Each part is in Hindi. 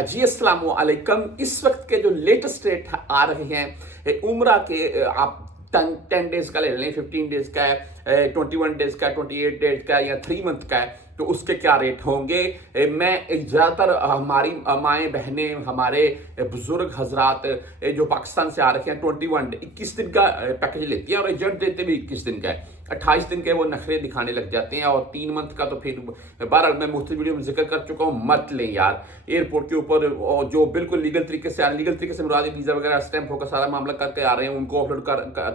जी अस्सलाम वालेकुम। इस वक्त के जो लेटेस्ट रेट आ रहे हैं उम्रा के, आप 10 डेज का ले लें, 15 डेज का है, 21 डेज का, 28 डेज का या 3 मंथ का है, तो उसके क्या रेट होंगे। मैं ज़्यादातर हमारी माएँ बहनें, हमारे बुजुर्ग हजरात जो पाकिस्तान से आ रखे हैं 21 दिन का पैकेज लेती हैं और एजेंट देते भी 21 दिन का है। 28 दिन के वो नखरे दिखाने लग जाते हैं और 3 मंथ का तो फिर बहरहाल मैं मुख्तलिफ वीडियो में जिक्र कर चुका हूँ, मत लें यार। एयरपोर्ट के ऊपर जो बिल्कुल लीगल तरीके से आ रहे हैं, लीगल तरीके से मुराद वीज़ा वगैरह स्टैंप होकर सारा मामला करके आ रहे हैं, उनको अपलोड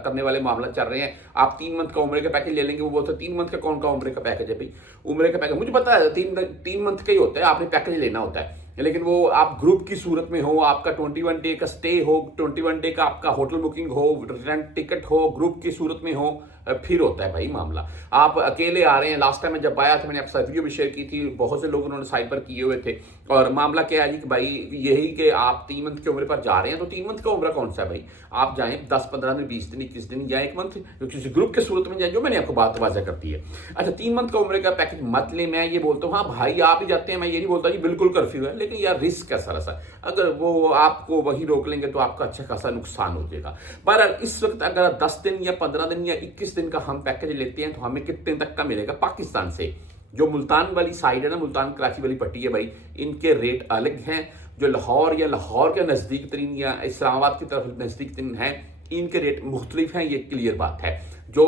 करने वाले मामला चल रहे हैं। आप 3 मंथ का उम्रे का पैकेज ले लेंगे, वो बोलते 3 मंथ का कौन का उम्रे का पैकेज है भाई। उम्रे का पैकेज मुझे पता है 3 मंथ का ही होता है, आपने पैकेज लेना होता है, लेकिन वो आप ग्रुप की सूरत में हो, आपका 21 डे का स्टे हो, 21 डे का आपका होटल बुकिंग हो, रेंट टिकट हो, ग्रुप की सूरत में हो, फिर होता है भाई मामला। आप अकेले आ रहे हैं, लास्ट टाइम मैं जब आया था मैंने आपके साथ वीडियो भी शेयर की थी, बहुत से लोग उन्होंने साइड पर किए हुए थे। और मामला क्या है जी कि भाई यही कि आप 3 मंथ के उम्र पर जा रहे हैं, तो 3 मंथ का उम्र कौन सा है भाई। आप जाएं 10, 15 दिन, 20 दिन, 21 दिन या 1 मंथ, किसी ग्रुप के सूरत में जाए, जो मैंने आपको बात वाज़ा करती है। अच्छा, 3 मंथ का उम्र का पैकेज मत लें। मैं ये बोलता हूँ हाँ भाई आप ही जाते हैं, मैं ये नहीं बोलता जी बिल्कुल कर्फ्यू है, लेकिन यार रिस्क है सारा सा। अगर वो आपको वही रोक लेंगे तो आपका अच्छा खासा नुकसान हो जाएगा। पर इस वक्त अगर 10 दिन या 15 दिन या 21 दिन का हम पैकेज लेते हैं तो हमें कितने तक का मिलेगा पाकिस्तान से। जो मुल्तान वाली साइड है ना, मुल्तान कराची वाली पट्टी है भाई, इनके रेट अलग हैं। जो लाहौर या लाहौर के नज़दीक तरीन या इस्लामाबाद की तरफ नज़दीक तरीन है, इनके रेट मुख्तलिफ हैं, ये क्लियर बात है। जो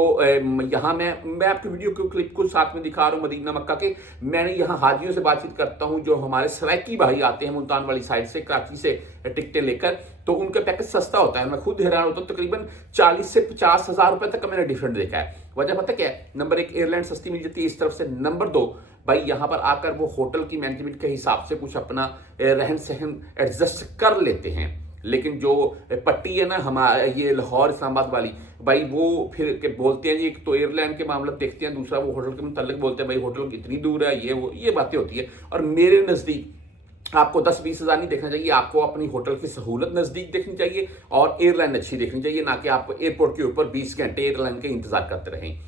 यहाँ मैं आपकी वीडियो के क्लिप को साथ में दिखा रहा हूँ मदीना मक्का के। मैंने यहाँ हाजियों से बातचीत करता हूँ जो हमारे सराइकी भाई आते हैं मुल्तान वाली साइड से, कराची से टिकटें लेकर, तो उनका पैकेज सस्ता होता है। मैं खुद हैरान होता हूँ, तकरीबन 40 से 50 हज़ार रुपए तक का मैंने डिफरेंट देखा है। वजह पता क्या है? नंबर 1 एयरलाइन सस्ती मिल जाती है इस तरफ से, नंबर 2 भाई यहाँ पर आकर वो होटल की मैनेजमेंट के हिसाब से कुछ अपना रहन सहन एडजस्ट कर लेते हैं। लेकिन जो पट्टी है ना हमारे ये लाहौर इस्लामाबाद वाली, भाई वो फिर के बोलते हैं जी, एक तो एयरलाइन के मामला देखते हैं, दूसरा वो होटल के मुतल्लिक बोलते हैं भाई होटल कितनी दूर है, ये बातें होती है। और मेरे नज़दीक आपको 10-20 हज़ार नहीं देखना चाहिए, आपको अपनी होटल की सहूलत नज़दीक देखनी चाहिए और एयरलाइन अच्छी देखनी चाहिए, ना कि आप एयरपोर्ट के ऊपर 20 घंटे एयरलाइन के इंतजार करते रहें।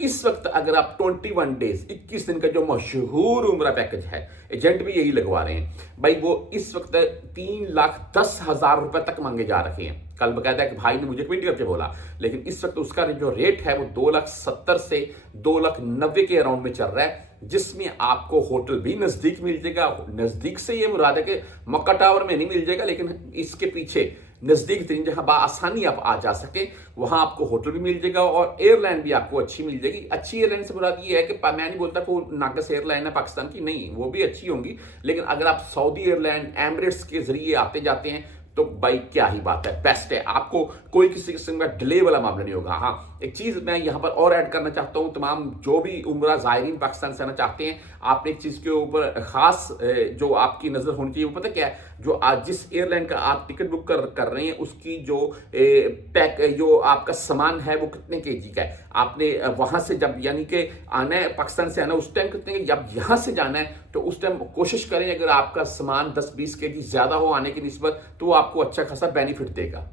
इस वक्त अगर आप 21 डेज 21 दिन का जो मशहूर उम्रा पैकेज है, एजेंट भी यही लगवा रहे हैं भाई, वो इस वक्त 3,10,000 रुपए तक मांगे जा रहे हैं। कल बकायदा एक भाई ने मुझे ट्वीट करके बोला, लेकिन इस वक्त उसका जो रेट है वो 2,70,000 से 2,90,000 के अराउंड में चल रहा है, जिसमें आपको होटल भी नजदीक मिल जाएगा। नजदीक से ये मुराद है कि मक्का टावर में नहीं मिल जाएगा, लेकिन इसके पीछे नजदीक तरीन जहां आसानी आप आ जा सके वहां आपको होटल भी मिल जाएगा और एयरलाइन भी आपको अच्छी मिल जाएगी। अच्छी एयरलाइन से मुराद ये है कि मैं नहीं बोलता कि नाकस एयरलाइन है पाकिस्तान की, नहीं, वो भी अच्छी होंगी, लेकिन अगर आप सऊदी एयरलाइन, एमिरेट्स के जरिए आते जाते हैं तो भाई क्या ही बात है, बेस्ट है। आपको कोई किसी किस्म का डिले वाला मामला नहीं होगा। हाँ, एक चीज मैं यहां पर और ऐड करना चाहता हूं, तमाम जो भी उम्रा ज़ायरीन पाकिस्तान से आना चाहते हैं, आपने एक चीज के ऊपर खास जो आपकी नजर होनी चाहिए, वो पता क्या है? जो आज जिस एयरलाइन का आप टिकट बुक कर रहे हैं उसकी जो जो आपका सामान है वो कितने केजी का है। आपने वहां से जब यानी कि आना है, पाकिस्तान से आना, उस टाइम कितने, जब यहां से जाना है तो उस टाइम कोशिश करें अगर आपका सामान 10-20 केजी ज्यादा हो आने की निस्बत, तो आपको अच्छा खासा बेनिफिट देगा।